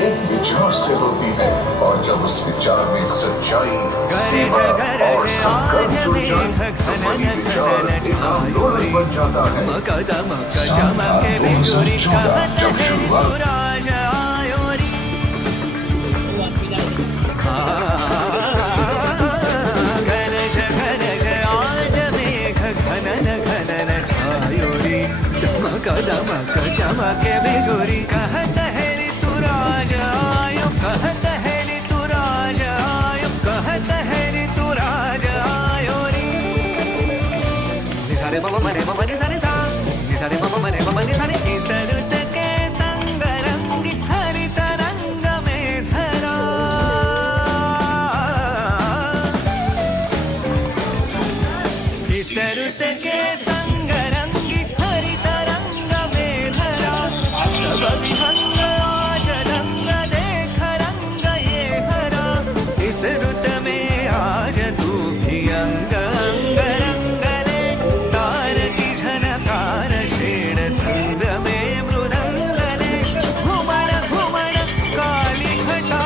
एक विचार से होती है और जब उस विचार में सच्चाई, सेवा और संकल्प जुड़ जाए तो वही विचार एक आंदोलन बन जाता है। 2014 जब शुरुआत दमक चमके बिजुरी कहत है ऋतु राज आयो, कहत है ऋतु राज आयो, कहत है ऋतु राज आयो री। निसारे मम मरे मम निसारे सा, निसारे मम मरे मम निसारे इसरुत के संग रंगी हरित रंग में धरा। इसरुत के संग रंगी हरित भंग आज रंग देख रंग ये हरा। इस रुत में आज तू भी अंग अंग रंग ले, तार की झनकार छेड़ संग में मृदंग ले। घुमण घुमण काली घटा,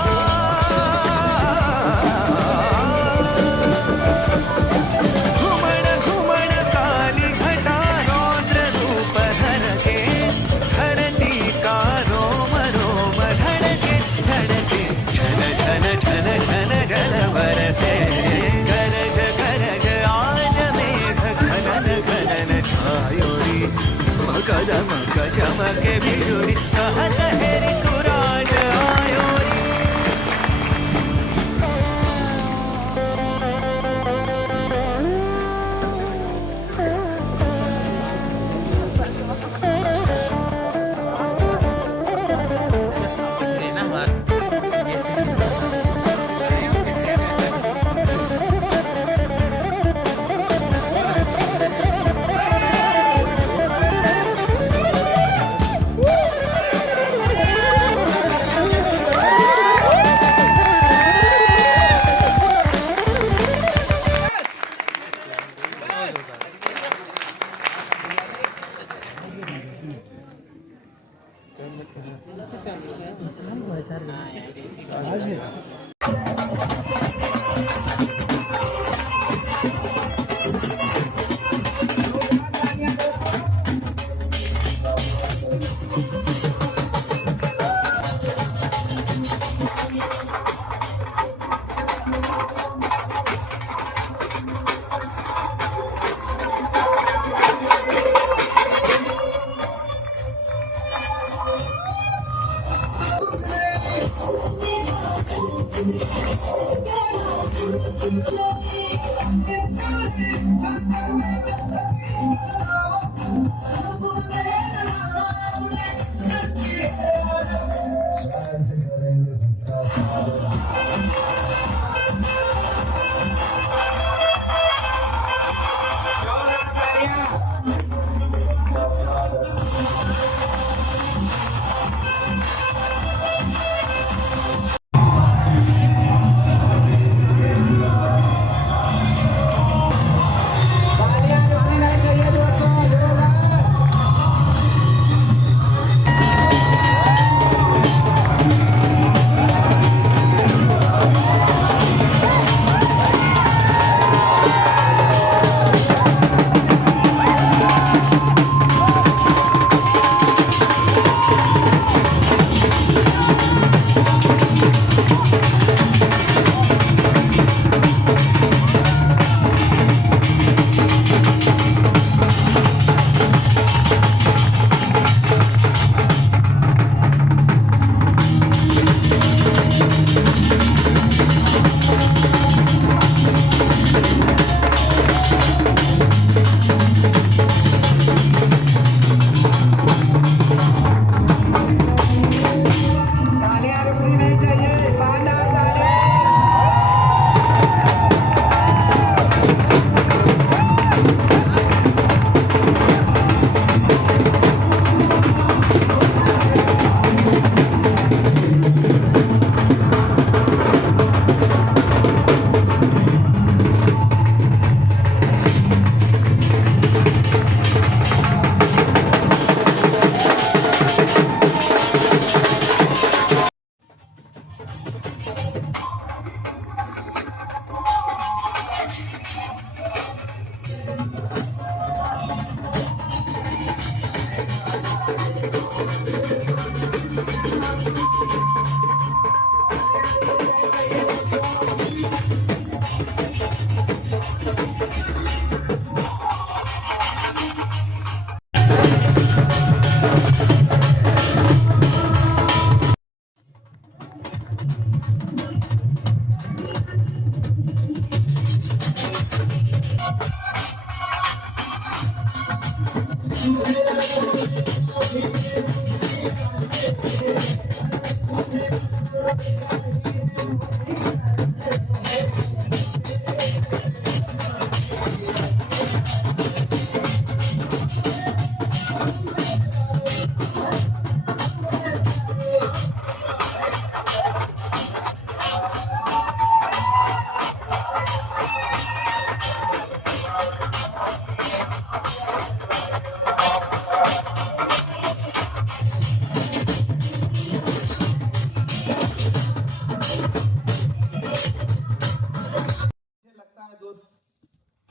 घुमण घुमण काली घटा रौद्र रूप धर के धरती का रोम रोम धड़के धड़के छन छन छन छन जल बरसे। गरज गरज आज मेघ घनन घनन छायोरी, मकद मक चमके बिजुरी कहत है ऋतु राज आयो री।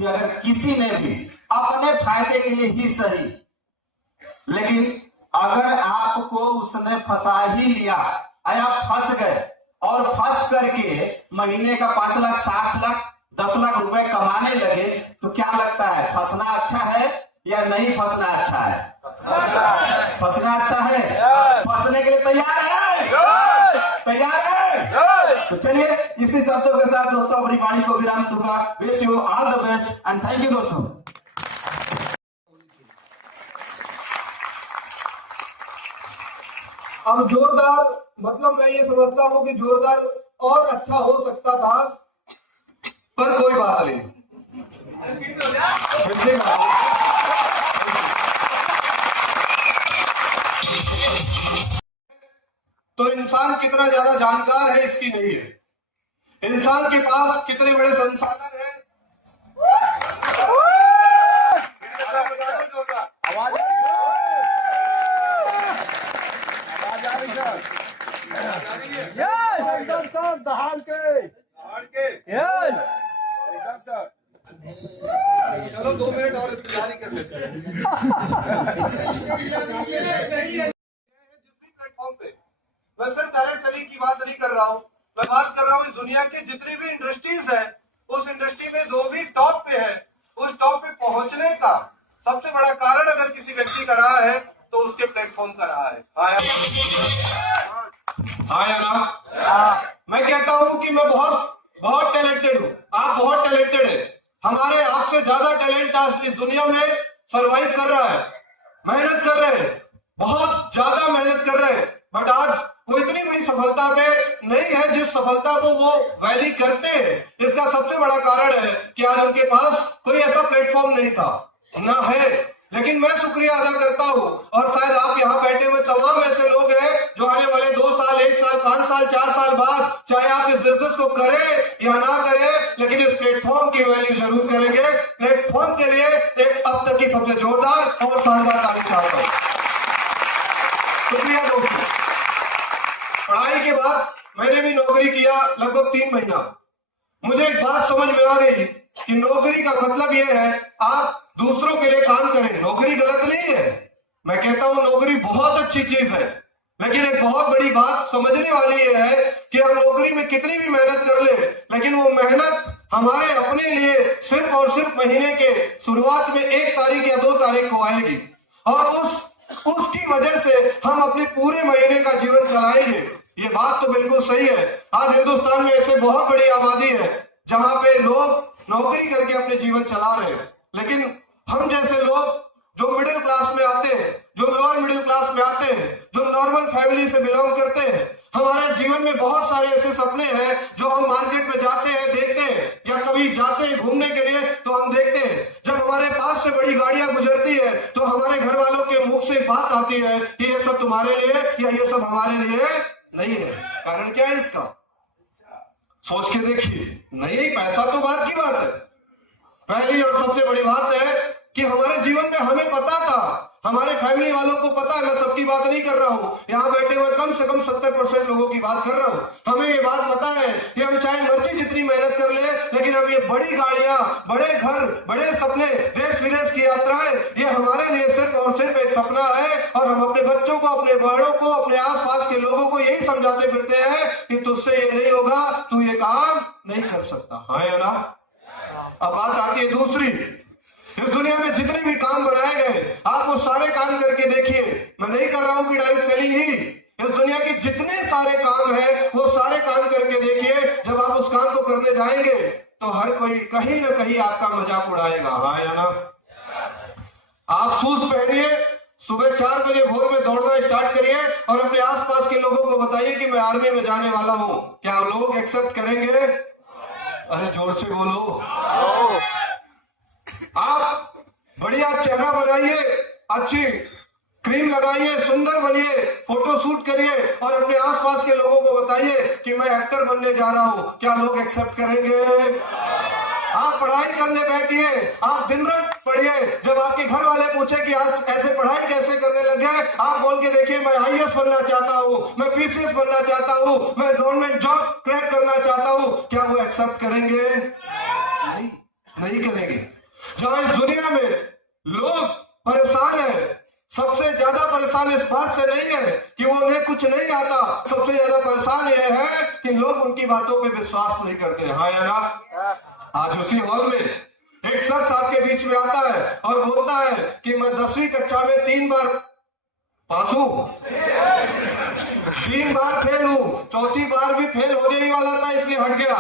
कि अगर किसी ने भी अपने फायदे के लिए ही सही, लेकिन अगर आपको उसने फंसा ही लिया, आप फंस गए और फंस करके महीने का 5 लाख 7 लाख 10 लाख रुपए कमाने लगे, तो क्या लगता है, फंसना अच्छा है या नहीं फंसना अच्छा है? फंसना अच्छा है। फंसने के लिए तैयार है? तैयार है? तो चलिए इसी शब्दों के साथ दोस्तों अपनी वाणी को विराम दूंगा। Wish you all the best and thank you दोस्तों। अब जोरदार, मतलब मैं ये समझता हूं कि जोरदार और अच्छा हो सकता था, पर कोई बात नहीं। तो इंसान कितना ज्यादा जानकार है इसकी नहीं है, इंसान के पास कितने बड़े संसाधन हैं। चलो 2 मिनट और तैयारी कर लेते हैं। जिस भी प्लेटफॉर्म पे, मैं सिर्फ डायरेक्ट सेलिंग की बात नहीं कर रहा हूँ, मैं बात कर रहा हूँ इस दुनिया की जितनी भी इंडस्ट्रीज है, उस इंडस्ट्री में जो भी टॉप पे है, उस टॉप पे पहुंचने का सबसे बड़ा कारण अगर किसी व्यक्ति का रहा है तो उसके प्लेटफॉर्म का रहा है। हाँ या ना? मैं कहता हूं कि मैं बहुत टैलेंटेड हूं, आप बहुत टैलेंटेड है, हमारे आपसे ज्यादा टैलेंट आज इस दुनिया में सरवाइव कर रहा है, मेहनत कर रहे हैं, बहुत ज्यादा मेहनत कर रहे हैं, बट आज वो इतनी बड़ी सफलता पे नहीं है जिस सफलता को वो वैल्यू करते हैं। इसका सबसे बड़ा कारण है कि आज उनके पास कोई ऐसा प्लेटफॉर्म नहीं था, ना है। लेकिन मैं शुक्रिया अदा करता हूं, और शायद आप यहाँ बैठे हुए तमाम ऐसे लोग हैं जो आने वाले 2 साल 1 साल 5 साल 4 साल बाद, चाहे आप इस बिजनेस को करें या ना करें, लेकिन इस प्लेटफॉर्म की वैल्यू जरूर करेंगे। प्लेटफॉर्म के लिए एक अब तक की सबसे जोरदार और शानदार तारीफ चाहता हूं। शुक्रिया दोस्तों। पढ़ाई के बाद मैंने भी नौकरी किया लगभग 3 महीना। मुझे एक बात समझ में आ गई कि नौकरी का मतलब यह है आप दूसरों के लिए काम करें। नौकरी गलत नहीं है, मैं कहता हूं नौकरी बहुत अच्छी चीज है, लेकिन एक बहुत बड़ी बात समझने वाली ये है कि हम नौकरी में कितनी भी मेहनत कर ले, लेकिन वो मेहनत हमारे अपने लिए सिर्फ और सिर्फ महीने के शुरुआत में 1 तारीख या 2 तारीख को आएगी, और उसकी वजह से हम अपने पूरे महीने का जीवन चलाएंगे। ये बात तो बिल्कुल सही है। आज हिंदुस्तान में ऐसे बहुत बड़ी आबादी है जहां पे लोग नौकरी करके अपने जीवन चला रहे हैं, लेकिन हम जैसे लोग जो मिडिल क्लास में आते हैं, जो लोअर मिडिल क्लास में आते हैं, जो नॉर्मल फैमिली से बिलोंग करते हैं, हमारे जीवन में बहुत सारे ऐसे सपने हैं जो हम मार्केट में जाते हैं, देखते हैं, या कभी जाते हैं घूमने के लिए तो हम देखते हैं जब हमारे पास से बड़ी गाड़ियां गुजरती है तो हमारे घर वालों के मुख से बात आती है कि ये सब तुम्हारे लिए या ये सब हमारे लिए नहीं है। कारण क्या है इसका? सोच के देखिए। नहीं, पैसा तो बात की बात है। पहली और सबसे बड़ी बात है कि हमारे जीवन में हमें पता था, हमारे फैमिली वालों को पता है, मैं सबकी बात नहीं कर रहा हूं, यहाँ बैठे हुए कम से कम 70% लोगों की बात कर रहा हूं। हमें ये बात पता है कि हम चाहे मर्जी जितनी मेहनत कर ले, लेकिन हम ये बड़ी गाड़ियां, बड़े घर, बड़े सपने, देश विदेश की यात्राएं, ये हमारे लिए सिर्फ और सिर्फ एक सपना है। और हम अपने बच्चों को, अपने बड़ों को, अपने आसपास के लोगों को यही समझाते फिरते हैं कि तुझसे ये नहीं होगा, तू ये काम नहीं कर सकता। हाँ या ना? अब बात आती है दूसरी। इस दुनिया में जितने भी काम बनाए गए, आप वो सारे काम करके देखिए। मैं नहीं कर रहा हूं कि डायरेक्ट सेलिंग ही, इस दुनिया के जितने सारे काम हैं वो सारे काम करके देखिए। जब आप उस काम को करने जाएंगे तो हर कोई कहीं ना कहीं आपका मजाक उड़ाएगा। हाँ या ना? आप शूज पहनिए, सुबह 4 बजे भोर में दौड़ना स्टार्ट करिए और अपने आसपास के लोगों को बताइए कि मैं आर्मी में जाने वाला हूं। क्या लोग एक्सेप्ट करेंगे? अरे जोर से बोलो। आप बढ़िया चेहरा बनाइए, अच्छी क्रीम लगाइए, सुंदर बनिए, फोटो शूट करिए और अपने आसपास के लोगों को बताइए कि मैं एक्टर बनने जा रहा हूं। क्या लोग एक्सेप्ट करेंगे? आप पढ़ाई करने बैठिए, आप दिन रात पढ़िए। जब आपके घर वाले पूछे कि आज ऐसे पढ़ाई कैसे करने लगे, आप बोल के देखिए मैं IAS बनना चाहता हूँ, मैं PCS बनना चाहता हूँ, मैं गवर्नमेंट जॉब क्रैक करना चाहता हूँ। क्या वो एक्सेप्ट करेंगे? नहीं, नहीं करेंगे। जहां इस दुनिया में लोग परेशान है, सबसे ज्यादा परेशान इस बात से नहीं है कि वो उन्हें कुछ नहीं आता, सबसे ज्यादा परेशान ये है कि लोग उनकी बातों पे विश्वास नहीं करते। हाँ या ना? आज उसी हॉल में एक शख्स आपके बीच में आता है और बोलता है कि मैं 10वीं कक्षा में 3 बार पास हूं, 3 बार फेल हूं, 4थी बार भी फेल होने ही वाला था इसलिए हट गया,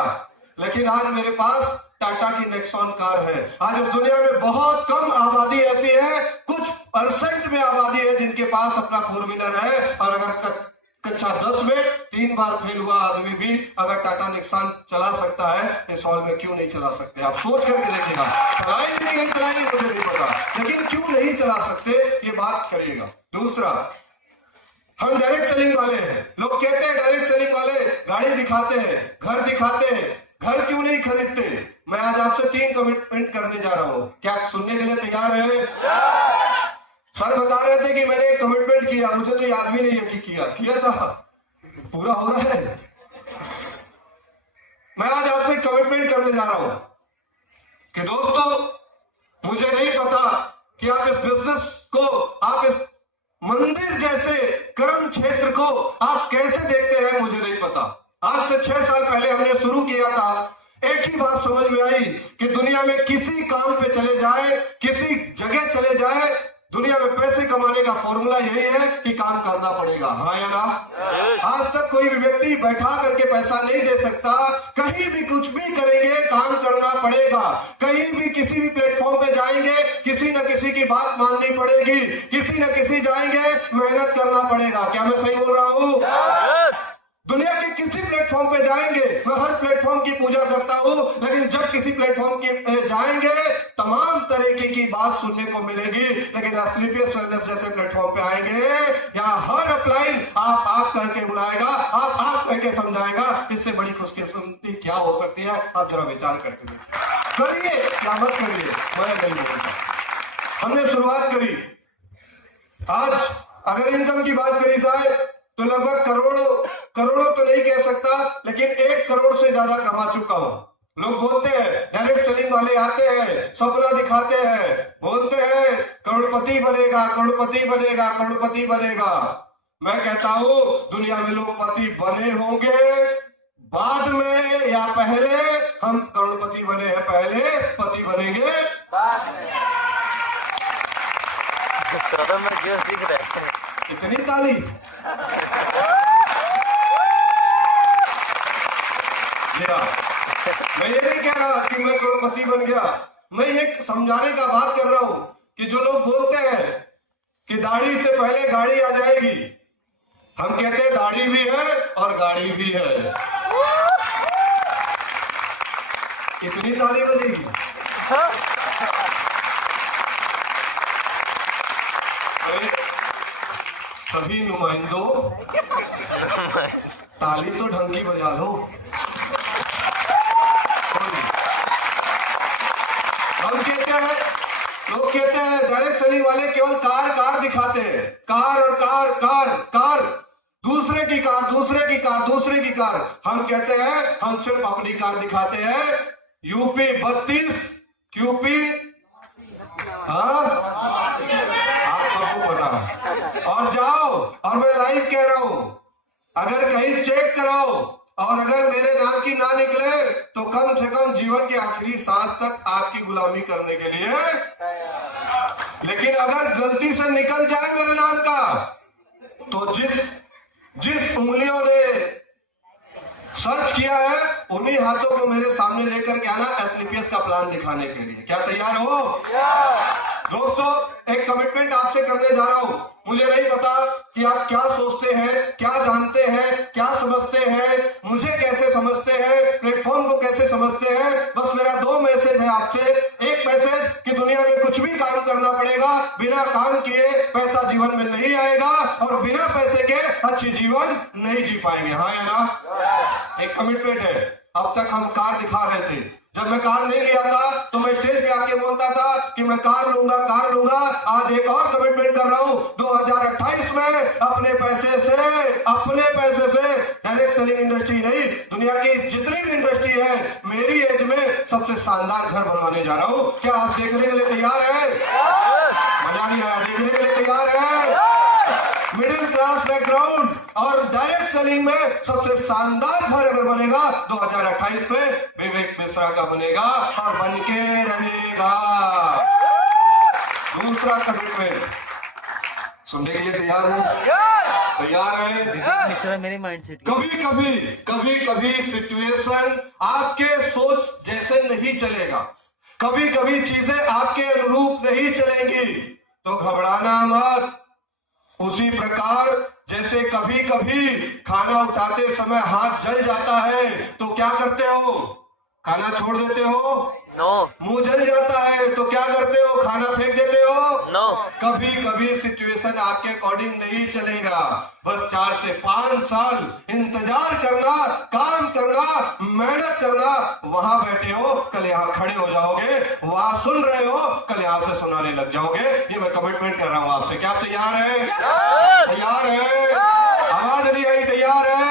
लेकिन आज मेरे पास टाटा की नेक्सॉन कार है। आज इस दुनिया में बहुत कम आबादी ऐसी है, कुछ % में आबादी है जिनके पास अपना 4 व्हीलर है। और अगर कक्षा 10 में 3 बार फेल हुआ आदमी भी अगर टाटा नेक्सॉन चला सकता है, इस हॉल में क्यों नहीं चला सकते? आप सोच करके देखिएगा। चलाएंगे नहीं चलाएंगे मुझे नहीं पता, लेकिन क्यों नहीं चला सकते ये बात करिएगा। दूसरा, हम डायरेक्ट सेलिंग वाले हैं। लोग कहते हैं डायरेक्ट सेलिंग वाले गाड़ी दिखाते हैं, घर दिखाते हैं, घर क्यों नहीं खरीदते? मैं आज आपसे 3 कमिटमेंट करने जा रहा हूं, क्या सुनने के लिए तैयार है? सर बता रहे थे कि मैंने एक कमिटमेंट किया, मुझे तो याद भी नहीं है कि किया था, पूरा हो रहा है। मैं आज आपसे कमिटमेंट करने जा रहा हूं कि दोस्तों मुझे नहीं पता कि आप इस बिजनेस को, आप इस मंदिर जैसे कर्म क्षेत्र को आप कैसे देखते हैं, मुझे नहीं पता। आज से 6 साल पहले हमने शुरू किया था, एक ही बात समझ में आई कि दुनिया में किसी काम पे चले जाए, किसी जगह चले जाए, दुनिया में पैसे कमाने का फॉर्मूला यही है कि काम करना पड़ेगा। हाँ या ना? आज तक कोई भी व्यक्ति बैठा करके पैसा नहीं दे सकता। कहीं भी कुछ भी करेंगे काम करना पड़ेगा। कहीं भी किसी भी प्लेटफॉर्म पे जाएंगे, किसी न किसी की बात माननी पड़ेगी, किसी न किसी जाएंगे, मेहनत करना पड़ेगा। क्या मैं सही बोल रहा हूँ? दुनिया के किसी प्लेटफॉर्म पे जाएंगे, मैं हर प्लेटफॉर्म की पूजा करता हूं, लेकिन जब किसी प्लेटफॉर्म की जाएंगे तमाम तरीके की बात सुनने को मिलेगी, लेकिन स्लीपियस वेलनेस जैसे प्लेटफॉर्म पे आएंगे, यहाँ हर अपलाइन आप करके बुलाएगा, आप करके समझाएगा। इससे बड़ी खुशकिस्मती क्या हो सकती है? आप जरा विचार करके देखिए। करिए या मत करिए, मैं नहीं बोलूंगा। हमने शुरुआत करी, आज अगर इनकम की बात करी जाए तो लगभग करोड़ों तो नहीं कह सकता, लेकिन 1 करोड़ से ज्यादा कमा चुका हूं। लोग बोलते हैं डायरेक्ट सेलिंग वाले आते हैं, सपना दिखाते हैं, बोलते हैं करोड़पति बनेगा, करोड़पति बनेगा, करोड़पति बनेगा। मैं कहता हूं दुनिया में लोग पति बने होंगे बाद में या पहले? हम करोड़पति बने हैं पहले, पति बनेंगे बाद में। दिख रहा है कितनी ताली। मैं ये नहीं कह रहा कि मैं करोड़पति बन गया, मैं ये समझाने का बात कर रहा हूं कि जो लोग बोलते हैं कि दाढ़ी से पहले गाड़ी आ जाएगी, हम कहते हैं दाढ़ी भी है और गाड़ी भी है। कितनी ताली बजेगी? सभी नुमाइंदों ताली तो ढंग की बजा लो। हम कहते हैं, लोग कहते हैं डायरेक्ट सेलिंग वाले केवल कार दिखाते हैं, कार और कार, दूसरे की कार, दूसरे की कार, दूसरे की कार। हम कहते हैं हम सिर्फ अपनी कार दिखाते हैं। यूपी 32 क्यूपी, हाँ आप सबको पता है। और जाओ, और मैं लाइव कह रहा हूं, अगर कहीं चेक कराओ और अगर मेरे नाम की ना निकले तो कम से कम जीवन के आखिरी सांस तक आपकी गुलामी करने के लिए। लेकिन अगर गलती से निकल जाए मेरे नाम का, तो जिस उंगलियों ने सर्च किया है उन्हीं हाथों को मेरे सामने लेकर के आना एसलीपीएस का प्लान दिखाने के लिए। क्या तैयार हो? दोस्तों एक कमिटमेंट आपसे करने जा रहा हूं। मुझे नहीं पता कि आप क्या सोचते हैं, क्या जानते हैं, क्या समझते हैं, मुझे कैसे समझते हैं, प्लेटफॉर्म को कैसे समझते हैं। बस मेरा 2 मैसेज है आपसे। एक मैसेज कि दुनिया में कुछ भी काम करना पड़ेगा, बिना काम किए पैसा जीवन में नहीं आएगा और बिना पैसे के अच्छी जीवन नहीं जी पाएंगे। हाँ या ना? एक कमिटमेंट है। अब तक हम कार दिखा रहे थे, जब मैं कार नहीं लिया था तो मैं स्टेज पे आके बोलता था कि मैं कार लूंगा। आज एक और कमिटमेंट कर रहा हूं, 2028 में अपने पैसे से डायरेक्ट सेलिंग इंडस्ट्री नहीं, दुनिया की जितनी भी इंडस्ट्री है मेरी एज में सबसे शानदार घर बनवाने जा रहा हूँ। क्या आप देखने के लिए तैयार हैं? मजा नहीं आया? देखने के लिए तैयार हैं? मिडिल क्लास बैकग्राउंड और डायरेक्ट सेलिंग में सबसे शानदार घर अगर बनेगा 2028 में विवेक मिश्रा का बनेगा और बनके रहेगा। दूसरा कमिटमेंट सुनने के लिए तैयार हो? तैयार है? मेरे माइंडसेट कभी कभी सिचुएशन आपके सोच जैसे नहीं चलेगा, कभी कभी चीजें आपके अनुरूप नहीं चलेंगी, तो घबराना मत। उसी प्रकार जैसे कभी कभी खाना उठाते समय हाथ जल जाता है तो क्या करते हो? खाना छोड़ देते हो? नो। मुंह जल जाता है तो क्या करते हो? खाना फेंक देते हो? नो। कभी कभी सिचुएशन आपके अकॉर्डिंग नहीं चलेगा, बस 4 से 5 साल इंतजार करना, काम करना, मेहनत करना। वहां बैठे हो, कल यहाँ खड़े हो जाओगे, वहां सुन रहे हो, कल यहाँ से सुनाने लग जाओगे। ये मैं कमिटमेंट कर रहा हूँ आपसे। क्या आप तैयार है? तैयार है? आवाज नहीं आई? तैयार है?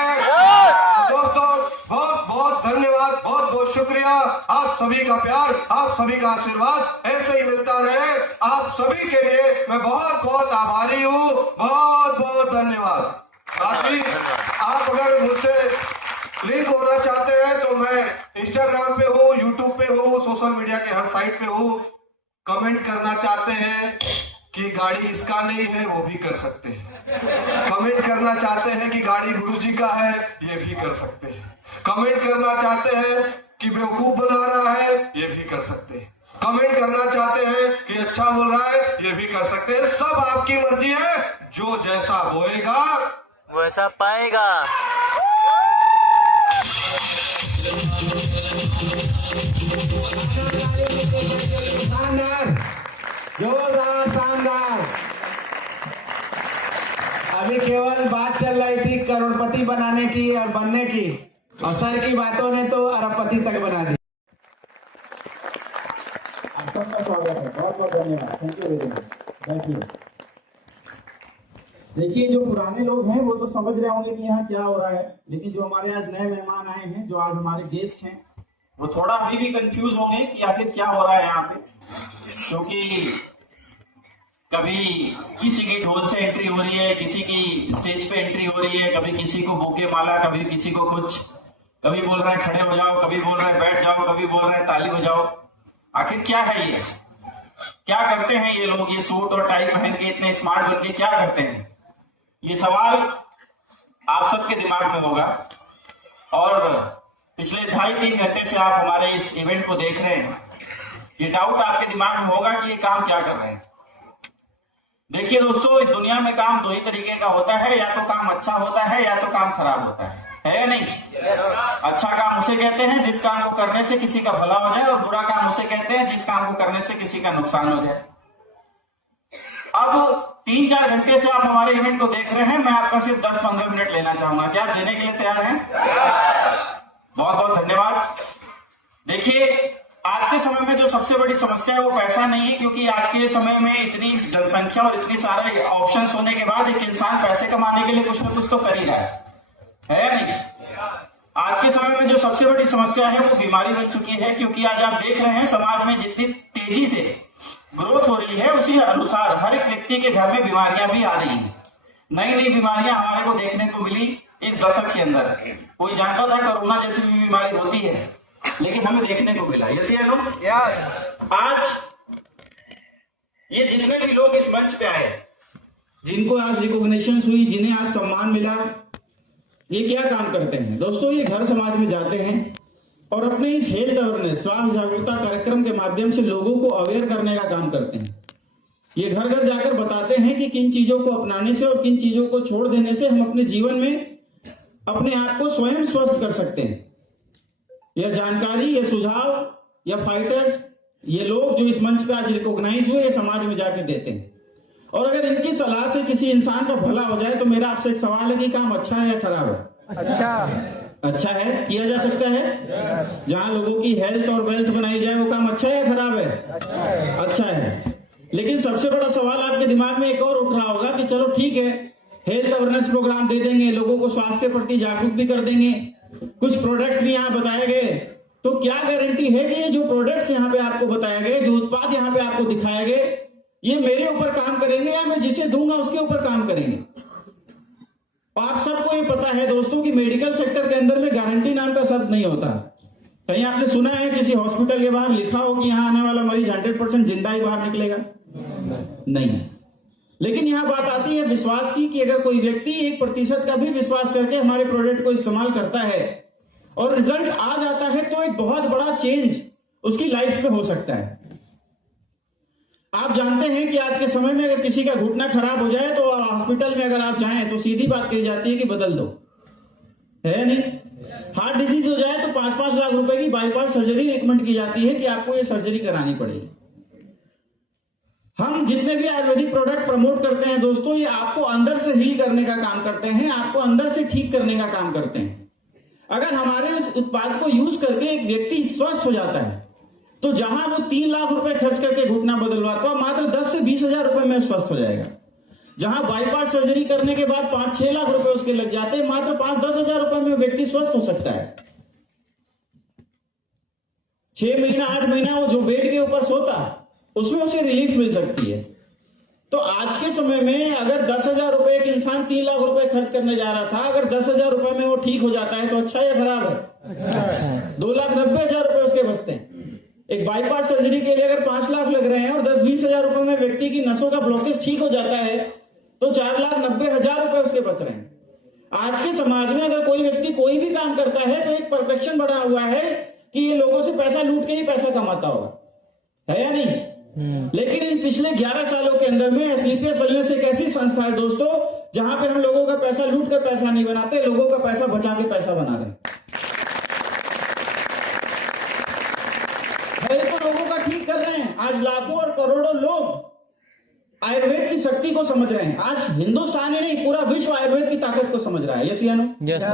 दोस्तों बहुत बहुत धन्यवाद, बहुत बहुत शुक्रिया। आप सभी का प्यार, आप सभी का आशीर्वाद ऐसे ही मिलता रहे। आप सभी के लिए मैं बहुत बहुत आभारी हूँ। बहुत बहुत धन्यवाद। बाकी आप अगर मुझसे लिंक होना चाहते हैं तो मैं इंस्टाग्राम पे हूँ, यूट्यूब पे हूँ, सोशल मीडिया के हर साइट पे हूँ। कमेंट करना चाहते हैं कि गाड़ी इसका नहीं है, वो भी कर सकते हैं। कमेंट करना चाहते हैं कि गाड़ी गुरुजी का है, ये भी कर सकते हैं। कमेंट करना चाहते हैं कि बेवकूफ बना रहा है, ये भी कर सकते हैं। कमेंट करना चाहते हैं कि अच्छा बोल रहा है, ये भी कर सकते हैं। सब आपकी मर्जी है, जो जैसा बोएगा वैसा पाएगा। जोरदार शानदार। अभी केवल बात चल रही थी करोड़पति बनाने की और बनने की, और सर की बातों ने तो अरबपति तक बना दी। आपका स्वागत है, बहुत बहुत धन्यवाद। Thank you very much. Thank you. देखिए, जो पुराने लोग हैं वो तो समझ रहे होंगे कि यहाँ क्या हो रहा है, लेकिन जो हमारे आज नए मेहमान आए हैं, जो आज हमारे गेस्ट हैं, वो थोड़ा अभी भी कंफ्यूज होंगे कि आखिर क्या हो रहा है यहाँ पे। क्योंकि कभी किसी की ढोल से एंट्री हो रही है, किसी की स्टेज पे एंट्री हो रही है, कभी किसी को बुके माला, कभी किसी को कुछ, कभी बोल रहे हैं खड़े हो जाओ, कभी बोल रहे हैं बैठ जाओ, कभी बोल रहे हैं ताली बजाओ। आखिर क्या है ये? क्या करते हैं ये लोग? ये सूट और टाई पहन के इतने स्मार्ट बन के क्या करते हैं? ये सवाल आप सबके दिमाग में होगा। और पिछले 2.5-3 घंटे से आप हमारे इस इवेंट को देख रहे हैं। ये डाउट आपके दिमाग में होगा कि ये काम क्या कर रहे हैं। देखिए दोस्तों, इस दुनिया में काम 2 ही तरीके का होता है, या तो काम अच्छा होता है या तो काम खराब होता है या नहीं? अच्छा काम उसे कहते हैं जिस काम को करने से किसी का भला हो जाए, और बुरा काम उसे कहते हैं जिस काम को करने से किसी का नुकसान हो जाए। अब 3-4 घंटे से आप हमारे इवेंट को देख रहे हैं, मैं आपका सिर्फ 10-15 मिनट लेना चाहूंगा। क्या आप देने के लिए तैयार हैं? बहुत बहुत धन्यवाद। देखिए, आज के समय में जो सबसे बड़ी समस्या है वो पैसा नहीं है, क्योंकि आज के समय में इतनी जनसंख्या और इतनी सारे ऑप्शंस होने के बाद एक इंसान पैसे कमाने के लिए कुछ ना कुछ तो कर ही रहा है या नहीं? आज के समय में जो सबसे बड़ी समस्या है वो बीमारी बन चुकी है, क्योंकि आज आप देख रहे हैं समाज में जितनी तेजी से ग्रोथ हो रही है, उसी अनुसार हर एक व्यक्ति के घर में बीमारियां भी आ रही हैं। नई नई बीमारियां हमारे को देखने को मिली इस दशक के अंदर। कोई जानता था कोरोना जैसी भी बीमारी होती है, लेकिन हमें देखने को मिला। यस या नो? आज ये जितने भी लोग इस मंच पे आए, जिनको आज रिकॉग्निशन हुई, जिन्हें आज सम्मान मिला, ये क्या काम करते हैं दोस्तों? ये घर समाज में जाते हैं और अपने इस हेल्थ अवेयरनेस, स्वास्थ्य जागरूकता कार्यक्रम के माध्यम से लोगों को अवेयर करने का काम करते हैं। ये घर घर जाकर बताते हैं कि किन चीजों को अपनाने से और किन चीजों को छोड़ देने से हम अपने जीवन में अपने आप को स्वयं स्वस्थ कर सकते हैं। यह जानकारी, ये सुझाव, या फाइटर्स, ये लोग जो इस मंच पे आज रिकॉग्नाइज हुए, ये समाज में जाके देते हैं। और अगर इनकी सलाह से किसी इंसान का भला हो जाए तो मेरा आपसे एक सवाल है कि काम अच्छा है या खराब है? अच्छा है, किया जा सकता है। जहां लोगों की हेल्थ और वेल्थ बनाई जाए वो काम अच्छा है या खराब है? अच्छा है। लेकिन सबसे बड़ा सवाल आपके दिमाग में एक और उठ रहा होगा कि चलो ठीक है, हेल्थ अवेयरनेस प्रोग्राम दे देंगे, लोगों को स्वास्थ्य के प्रति जागरूक भी कर देंगे, कुछ प्रोडक्ट्स भी यहाँ बताए गए, तो क्या गारंटी है कि ये जो प्रोडक्ट्स यहाँ पे आपको बताए गए, जो उत्पाद यहाँ पे आपको दिखाए गए, ये मेरे ऊपर काम करेंगे या मैं जिसे दूंगा उसके ऊपर काम करेंगे? आप सबको ये पता है दोस्तों कि मेडिकल सेक्टर के अंदर में गारंटी नाम का शब्द नहीं होता। कहीं आपने सुना है किसी हॉस्पिटल के बाहर लिखा हो कि यहाँ आने वाला मरीज 100% जिंदा ही बाहर निकलेगा? नहीं। लेकिन यहाँ बात आती है विश्वास की, कि अगर कोई व्यक्ति 1% का भी विश्वास करके हमारे प्रोडक्ट को इस्तेमाल करता है और रिजल्ट आ जाता है, तो एक बहुत बड़ा चेंज उसकी लाइफ में हो सकता है। आप जानते हैं कि आज के समय में अगर किसी का घुटना खराब हो जाए तो हॉस्पिटल में अगर आप जाएं तो सीधी बात कही जाती है कि बदल दो, है नहीं? हार्ट डिजीज हो जाए तो 5-5 लाख रुपए की बाईपास सर्जरी रिकमेंड की जाती है कि आपको ये सर्जरी करानी पड़ेगी। हम जितने भी आयुर्वेदिक प्रोडक्ट प्रमोट करते हैं दोस्तों, ये आपको अंदर से हील करने का काम करते हैं, आपको अंदर से ठीक करने का काम करते हैं। अगर हमारे इस उत्पाद को यूज करके एक व्यक्ति स्वस्थ हो जाता है, तो जहां वो 3 लाख रुपए खर्च करके घुटना बदलवाता है, मात्र 10 से 20 हजार रुपए में स्वस्थ हो जाएगा। जहां बाईपास सर्जरी करने के बाद 5-6 लाख रुपए उसके लग जाते हैं, मात्र 5-10 हजार रुपए में व्यक्ति स्वस्थ हो सकता है। 6 महीना 8 महीना वो जो बेड के ऊपर सोता, उसमें उसे रिलीफ मिल सकती है। तो आज के समय में अगर 10,000 रुपए एक इंसान 3 लाख रुपए खर्च करने जा रहा था, अगर 10,000 रुपए में वो ठीक हो जाता है तो अच्छा या खराब है? 2,90,000 रुपए उसके बचते हैं। एक बाईपास सर्जरी के लिए अगर 5 लाख लग रहे हैं और 10-20 हजार रुपए में व्यक्ति की नसों का ब्लॉकेज ठीक हो जाता है, तो 4,90,000 रुपए उसके बच रहे हैं। आज के समाज में अगर कोई व्यक्ति कोई भी काम करता है तो एक परफेक्शन बढ़ा हुआ है कि ये लोगों से पैसा लूट के ही पैसा कमाता होगा, है या नहीं? लेकिन इन पिछले 11 सालों के अंदर में एसलीपीएस वेलनेस एक ऐसी संस्था है दोस्तों, जहां पे हम लोगों का पैसा लूट कर पैसा नहीं बनाते, लोगों का पैसा बचा के पैसा बना रहे हैं। तो लोगों का ठीक कर रहे हैं। आज लाखों और करोड़ों लोग आयुर्वेद की शक्ति को समझ रहे हैं। आज हिंदुस्तान ही नहीं, पूरा विश्व आयुर्वेद की ताकत को समझ रहा है। यस या नो? यस।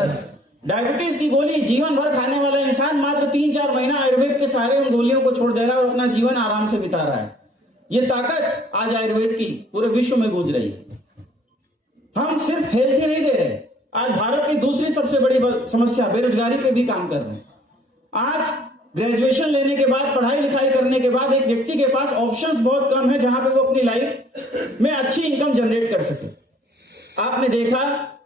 डायबिटीज की गोली जीवन भर खाने वाला इंसान मात्र 3-4 महीना आयुर्वेद के सहारे उन गोलियों को छोड़ दे रहा है और अपना जीवन आराम से बिता रहा है। ये ताकत आज आयुर्वेद की पूरे विश्व में गूंज रही है। हम सिर्फ हेल्थ ही नहीं दे रहे, आज भारत की दूसरी सबसे बड़ी समस्या बेरोजगारी पे भी काम कर रहे हैं। आज ग्रेजुएशन लेने के बाद, पढ़ाई लिखाई करने के बाद एक व्यक्ति के पास ऑप्शंस बहुत कम है जहां पे वो अपनी लाइफ में अच्छी इनकम जनरेट कर सके। आपने देखा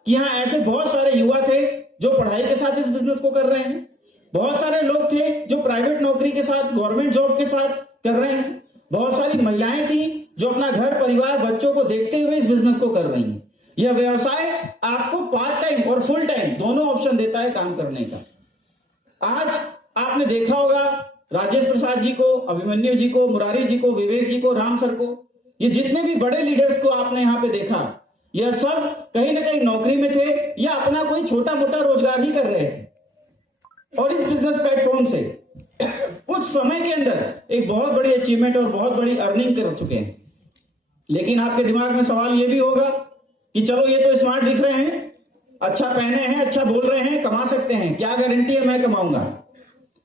कि यहाँ ऐसे बहुत सारे युवा थे जो पढ़ाई के साथ इस बिजनेस को कर रहे हैं, बहुत सारे लोग थे जो प्राइवेट नौकरी के साथ, गवर्नमेंट जॉब के साथ कर रहे हैं, बहुत सारी महिलाएं थी जो अपना घर परिवार बच्चों को देखते हुए इस बिजनेस को कर रही हैं। यह व्यवसाय आपको पार्ट टाइम और फुल टाइम दोनों ऑप्शन देता है काम करने का। आज आपने देखा होगा राजेश प्रसाद जी को, अभिमन्यु जी को, मुरारी जी को, विवेक जी को, राम सर को, ये जितने भी बड़े लीडर्स को आपने यहाँ पे देखा, यह सब कहीं ना कहीं नौकरी में थे या अपना कोई छोटा मोटा रोजगार ही कर रहे थे और इस बिजनेस प्लेटफॉर्म से कुछ समय के अंदर एक बहुत बड़ी अचीवमेंट और बहुत बड़ी अर्निंग कर चुके हैं। लेकिन आपके दिमाग में सवाल यह भी होगा कि चलो ये तो स्मार्ट दिख रहे हैं, अच्छा पहने हैं, अच्छा बोल रहे हैं, कमा सकते हैं, क्या गारंटी है मैं कमाऊंगा?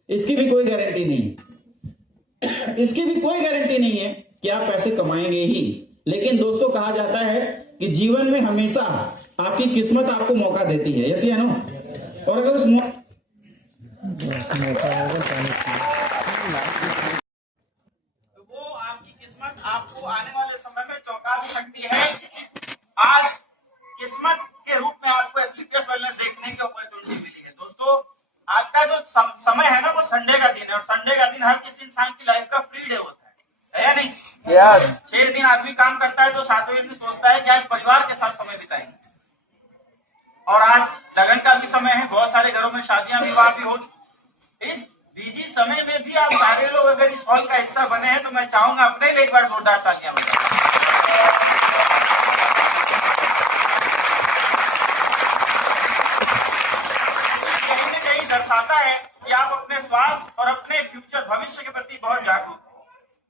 इसकी भी कोई गारंटी नहीं। इसकी भी कोई गारंटी नहीं है कि आप पैसे कमाएंगे ही। लेकिन दोस्तों कहा जाता है कि जीवन में हमेशा आपकी किस्मत आपको मौका देती है। यस या नो? और अगर उस तो वो आपकी किस्मत आपको आने वाले समय में चौंका भी सकती है। आज किस्मत के रूप में आपको एसलीपीएस वेलनेस देखने की अपॉर्चुनिटी मिली है। दोस्तों आज का जो समय है ना, वो संडे का दिन है और संडे का दिन हर किसी इंसान की लाइफ का फ्री डे होता है या नहीं? यस। 6 दिन आदमी काम करता है तो 7वें दिन सोचता है कि आज परिवार के साथ समय बिताएंगे। और आज लगन का भी समय है, बहुत सारे घरों में शादियां विवाह भी हो। इस बिजी समय में भी आप सारे लोग अगर इस हॉल का हिस्सा बने हैं तो मैं चाहूंगा अपने लिए एक बार जोरदार तालियां बजाएं। कहीं न कहीं दर्शाता है कि आप अपने स्वास्थ्य और अपने फ्यूचर भविष्य के प्रति बहुत जागरूक।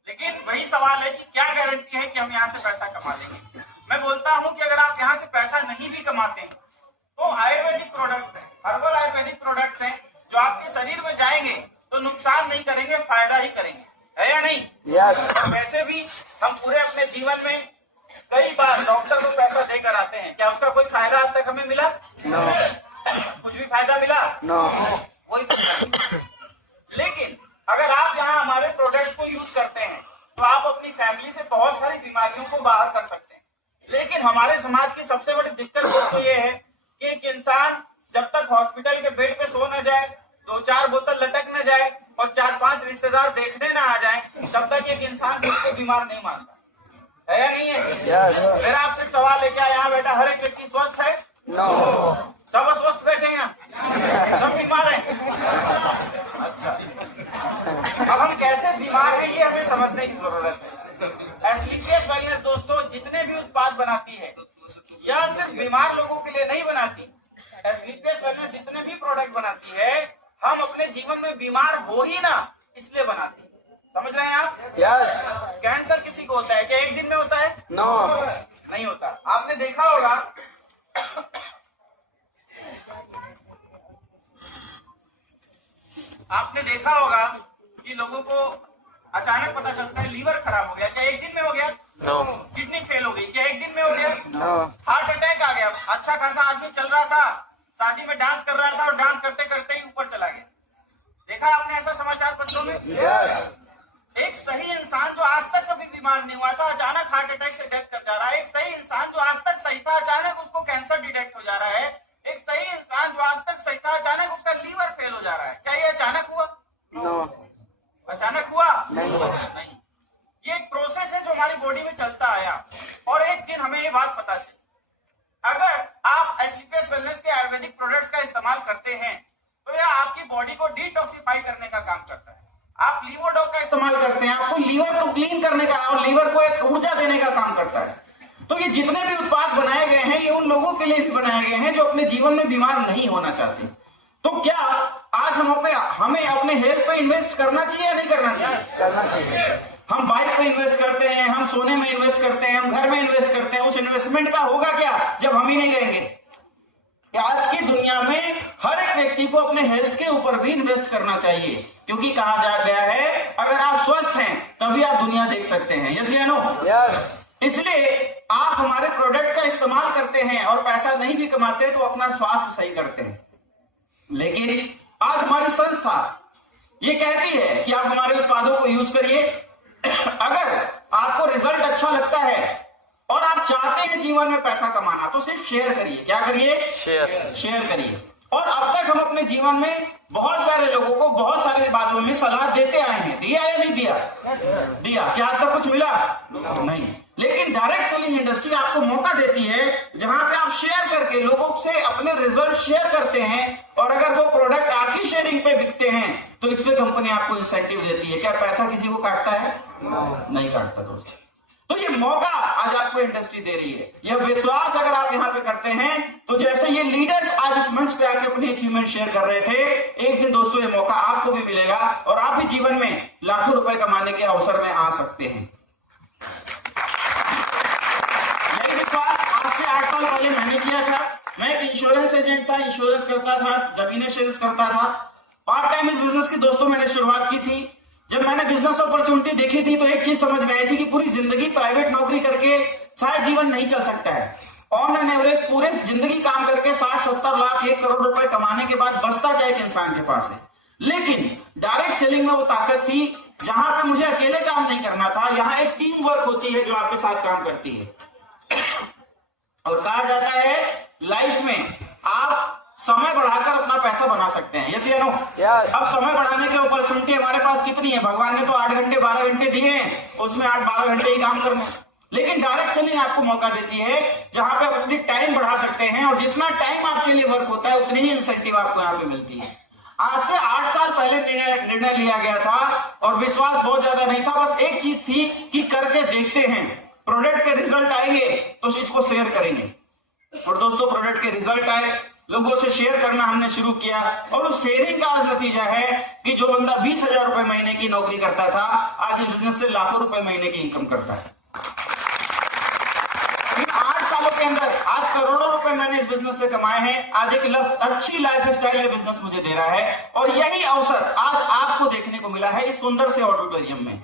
लेकिन वही सवाल है कि क्या गारंटी है कि हम यहाँ से पैसा कमा लेंगे? मैं बोलता हूँ कि अगर आप यहाँ से पैसा नहीं भी कमाते हैं तो आयुर्वेदिक प्रोडक्ट्स हैं, हर्बल आयुर्वेदिक प्रोडक्ट्स हैं जो आपके शरीर में जाएंगे तो नुकसान नहीं करेंगे, फायदा ही करेंगे, है या नहीं? यस। और वैसे भी हम पूरे अपने जीवन में कई बार डॉक्टर को पैसा देकर आते हैं, क्या उसका कोई फायदा आज तक हमें मिला? नो। कुछ भी फायदा मिला? नो। कोई फायदा नहीं। अगर आप यहाँ हमारे प्रोडक्ट को यूज करते हैं तो आप अपनी फैमिली से बहुत सारी बीमारियों को बाहर कर सकते हैं। लेकिन हमारे समाज की सबसे बड़ी दिक्कत दोस्तों ये है कि एक इंसान जब तक हॉस्पिटल के बेड पे सो न जाए, 2-4 बोतल लटक न जाए और 4-5 रिश्तेदार देखने ना आ जाए, तब तक एक इंसान खुद को बीमार नहीं मानता है या नहीं है? मेरा आपसे सवाल है, क्या यहाँ बेटा हर एक व्यक्ति स्वस्थ है? सब अस्वस्थ बैठे हैं, सब बीमार हैं। अच्छा, अब हम कैसे बीमार हैं ये हमें समझने की जरूरत है। एस्क्लेपियस वेलनेस दोस्तों जितने भी उत्पाद बनाती है, यह सिर्फ बीमार लोगों के लिए नहीं बनाती। एस्क्लेपियस वेलनेस जितने भी प्रोडक्ट बनाती है, हम अपने जीवन में बीमार हो ही ना इसलिए बनाती है। समझ रहे हैं आप? यस। कैंसर किसी को होता है क्या एक दिन में होता है? नो, नहीं होता। आपने देखा होगा कि लोगों को अचानक पता चलता है लीवर खराब हो गया, क्या एक दिन में हो गया? नो। किडनी फेल हो गई, क्या एक दिन में हो गया? नो। हार्ट अटैक आ गया, अच्छा खासा आदमी चल रहा था, शादी में डांस कर रहा था और डांस करते करते ही ऊपर चला गया। देखा आपने ऐसा समाचार पत्रों में? यस। एक सही इंसान जो आज तक कभी बीमार नहीं हुआ था, अचानक हार्ट अटैक से डेथ कर जा रहा है। एक सही इंसान जो आज तक सही था, अचानक उसको कैंसर डिटेक्ट हो जा रहा है। एक सही इंसान जो आज तक सही था, अचानक उसका लीवर फेल हो जा रहा है। क्या ये अचानक हुआ? नो। अचानक हुआ? नहीं। ये एक प्रोसेस है जो हमारी बॉडी में चलता आया और एक दिन हमें ये बात पता चली, अगर आप एस्क्लेपियस वेलनेस के आयुर्वेदिक प्रोडक्ट्स का इस्तेमाल करते हैं तो यह आपकी बॉडी को डिटॉक्सिफाई करने का काम करता है। आप लीवोडॉक का इस्तेमाल करते हैं, आपको लीवर को क्लीन करने का और लीवर को एक ऊर्जा देने का काम करता है। तो ये जितने भी उत्पाद बनाए गए हैं, ये उन लोगों के लिए भी बनाए गए हैं जो अपने जीवन में बीमार नहीं होना चाहते। तो क्या आज हमें अपने हेल्थ पे इन्वेस्ट करना चाहिए या नहीं करना चाहिए? करना चाहिए। हम बाइक पे इन्वेस्ट करते हैं, हम सोने में इन्वेस्ट करते हैं, हम घर में इन्वेस्ट करते हैं। उस इन्वेस्टमेंट का होगा क्या जब हम ही नहीं रहेंगे? आज की दुनिया में हर एक व्यक्ति को अपने हेल्थ के ऊपर भी इन्वेस्ट करना चाहिए, क्योंकि कहा जा गया है अगर आप स्वस्थ हैं तभी आप दुनिया देख सकते हैं। यस या नो? यस। इसलिए आप हमारे प्रोडक्ट का इस्तेमाल करते हैं और पैसा नहीं भी कमाते तो अपना स्वास्थ्य सही करते हैं। लेकिन आज हमारी संस्था ये कहती है कि आप हमारे उत्पादों को यूज करिए। अगर आपको रिजल्ट अच्छा लगता है और आप चाहते हैं जीवन में पैसा कमाना तो सिर्फ शेयर करिए। क्या करिए? शेयर करिए। और अब तक हम अपने जीवन में बहुत सारे लोगों को बहुत सारे बातों में सलाह देते आए हैं। दिया या नहीं दिया? दिया। क्या आज तक कुछ मिला? नहीं। लेकिन डायरेक्ट सेलिंग इंडस्ट्री आपको मौका देती है जहां पे आप शेयर करके लोगों से अपने रिजल्ट शेयर करते हैं, और अगर वो प्रोडक्ट आपकी शेयरिंग पे बिकते हैं तो इस पे कंपनी आपको इंसेंटिव देती है। क्या पैसा किसी को काटता है? नहीं काटता दोस्तों। तो ये मौका आज आपको इंडस्ट्री दे रही है। यह विश्वास अगर आप यहाँ पे करते हैं तो जैसे ये लीडर्स आज इस मंच पे आके अपनी अचीवमेंट शेयर कर रहे थे, एक दिन दोस्तों ये मौका आपको भी मिलेगा और आप भी जीवन में लाखों रुपए कमाने के अवसर में आ सकते हैं। यही विश्वास आज से 8 साल पहले मैंने किया था। मैं एक इंश्योरेंस एजेंट था, इंश्योरेंस करता था, जमीनें शेयर्स करता था। पार्ट टाइम इस बिजनेस की दोस्तों मैंने शुरुआत की थी। जब मैंने बिजनेस अपॉर्चुनिटी देखी थी तो एक चीज समझ में आई थी कि पूरी जिंदगी प्राइवेट नौकरी करके शायद जीवन नहीं चल सकता है। ऑन एन एवरेज पूरे जिंदगी काम करके 60-70 लाख 1 करोड़ रुपए कमाने के बाद बचता क्या एक इंसान के पास है। लेकिन डायरेक्ट सेलिंग में वो ताकत थी जहां पे मुझे अकेले काम नहीं करना था। यहाँ एक टीम वर्क होती है जो आपके साथ काम करती है। और कहा जाता है लाइफ में आप समय बढ़ाकर अपना पैसा बना सकते हैं। यस या नो? यस। अब समय बढ़ाने की अपॉर्चुनिटी हमारे पास कितनी है? भगवान ने तो 8 घंटे 12 घंटे दिए हैं, उसमें 8-12 घंटे ही काम करना। लेकिन डायरेक्ट सेलिंग आपको मौका देती है जहां पे आप अपनी टाइम बढ़ा सकते हैं और जितना टाइम आपके लिए वर्क होता है उतनी ही इंसेंटिव आपको यहाँ पे मिलती है। आज से 8 साल पहले निर्णय लिया गया था और विश्वास बहुत ज्यादा नहीं था। बस एक चीज थी कि करके देखते हैं, प्रोडक्ट के रिजल्ट आएंगे तो इसको शेयर करेंगे। और दोस्तों प्रोडक्ट के रिजल्ट आए, लोगों से शेयर करना हमने शुरू किया और उस शेयरिंग का आज नतीजा है कि जो बंदा 20,000 रुपए महीने की नौकरी करता था आज इस बिजनेस से लाखों रुपए महीने की इनकम करता है। 8 सालों के अंदर आज करोड़ों रुपए मैंने इस बिजनेस से कमाए हैं। आज एक अच्छी लाइफ स्टाइल ये बिजनेस मुझे दे रहा है और यही अवसर आज आपको देखने को मिला है इस सुंदर से ऑडिटोरियम में।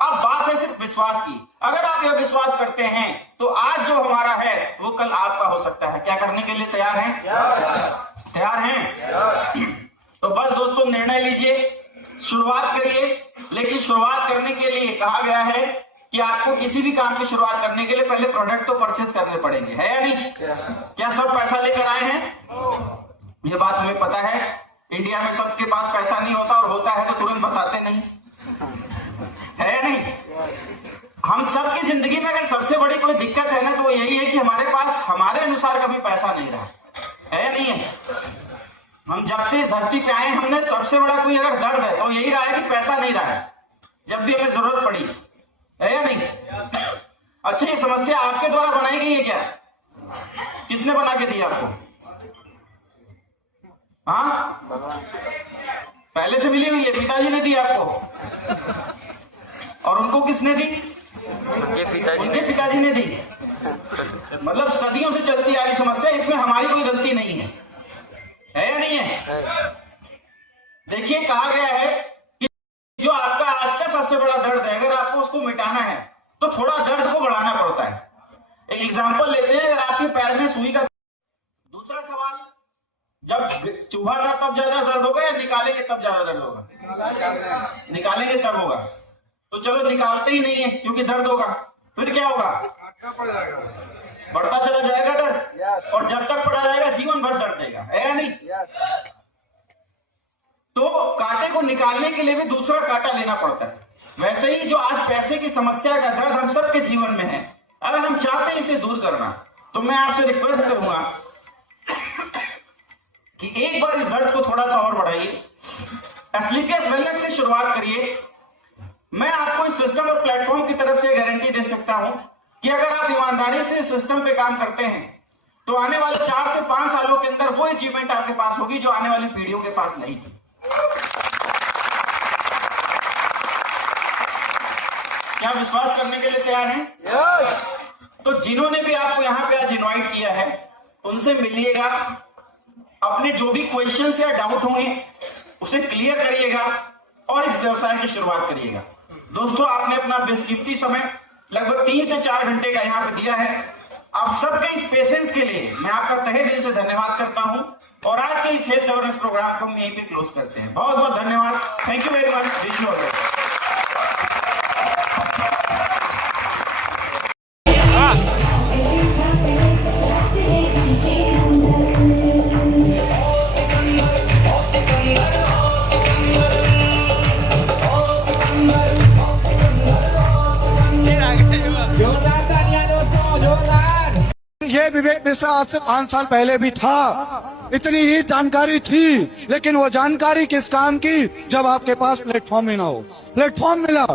अब बात है सिर्फ विश्वास की। अगर आप यह विश्वास करते हैं तो आज जो हमारा है वो कल आपका हो सकता है। क्या करने के लिए तैयार हैं? तैयार हैं? तो बस दोस्तों निर्णय लीजिए, शुरुआत करिए, लेकिन शुरुआत करने के लिए कहा गया है कि आपको किसी भी काम की शुरुआत करने के लिए पहले प्रोडक्ट तो परचेस करने पड़ेंगे, है या नहीं? क्या सब पैसा लेकर आए हैं? ये बात हमें पता है। इंडिया में सबके पास पैसा नहीं होता, और होता है तो तुरंत बताते नहीं, है या नहीं? हम सबकी जिंदगी में अगर सबसे बड़ी कोई दिक्कत है ना, तो यही है कि हमारे पास हमारे अनुसार कभी पैसा नहीं रहा, है या नहीं है? हम जब से इस धरती पे आए, हमने सबसे बड़ा कोई अगर दर्द है तो यही रहा है कि पैसा नहीं रहा है जब भी हमें जरूरत पड़ी, है या नहीं? अच्छा, ये समस्या आपके द्वारा बनाई गई है क्या? किसने बना के दी आपको? हाँ, पहले से मिली हुई है, पिताजी ने दी आपको। और उनको किसने दी? उनके पिताजी ने दी। मतलब सदियों से चलती आ रही समस्या, इसमें हमारी कोई गलती नहीं है या नहीं है? देखिए, कहा गया है कि जो आपका आज का सबसे बड़ा दर्द है, अगर आपको उसको मिटाना है तो थोड़ा दर्द को बढ़ाना पड़ता है। एक एग्जांपल लेते हैं, अगर आपके पैर में सुई का। दूसरा सवाल, जब चूहा था तब ज्यादा दर्द होगा या निकालेंगे तब ज्यादा दर्द होगा? निकालेंगे तब होगा। तो चलो निकालते ही नहीं है क्योंकि दर्द होगा, फिर क्या होगा? बढ़ता चला जाएगा दर्द, और जब तक पड़ा रहेगा जीवन भर दर्द देगा, है या नहीं? तो कांटे को निकालने के लिए भी दूसरा कांटा लेना पड़ता है। वैसे ही जो आज पैसे की समस्या का दर्द हम सबके जीवन में है, अगर हम चाहते हैं इसे दूर करना, तो मैं आपसे रिक्वेस्ट करूंगा कि एक बार इस दर्द को थोड़ा सा और बढ़ाइए, एस्क्लेपियस वेलनेस की शुरुआत करिए। मैं आपको इस सिस्टम और प्लेटफॉर्म की तरफ से गारंटी दे सकता हूं कि अगर आप ईमानदारी से इस सिस्टम पे काम करते हैं तो आने वाले 4 से 5 सालों के अंदर वो अचीवमेंट आपके पास होगी जो आने वाली पीढ़ियों के पास नहीं थी। क्या विश्वास करने के लिए तैयार हैं? तो जिन्होंने भी आपको यहां पे आज इनवाइट किया है, उनसे मिलिएगा, अपने जो भी क्वेश्चंस या डाउट होंगे उसे क्लियर करिएगा और इस व्यवसाय की शुरुआत करिएगा। दोस्तों, आपने अपना बेशकीमती समय लगभग 3 से 4 घंटे का यहाँ पे दिया है। आप सबके इस पेशेंस के लिए मैं आपका तहे दिल से धन्यवाद करता हूं, और आज के इस हेल्थ गवर्नेंस प्रोग्राम को हम यहीं पे क्लोज करते हैं। बहुत बहुत धन्यवाद। Thank you very much. Wish you all the best. ये विवेक मिश्रा आज से 5 साल पहले भी था, इतनी ही जानकारी थी, लेकिन वो जानकारी किस काम की जब आपके पास प्लेटफॉर्म ही ना हो। प्लेटफॉर्म मिला,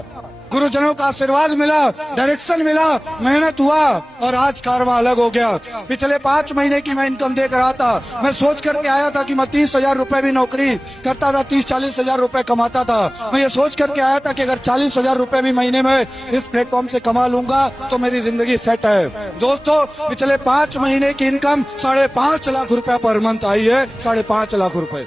गुरुजनों का आशीर्वाद मिला, डायरेक्शन मिला, मेहनत हुआ, और आज कारवां अलग हो गया। पिछले 5 महीने की मैं इनकम देकर आता, मैं सोच करके आया था कि मैं 30,000 रुपए भी नौकरी करता था, 30-40 हजार रुपए कमाता था। मैं ये सोच करके आया था कि अगर 40,000 रुपए भी महीने में इस प्लेटफॉर्म से कमा लूंगा तो मेरी जिंदगी सेट है। दोस्तों, पिछले 5 महीने की इनकम 5.5 लाख रुपया पर मंथ आई है, 5.5 लाख रुपए।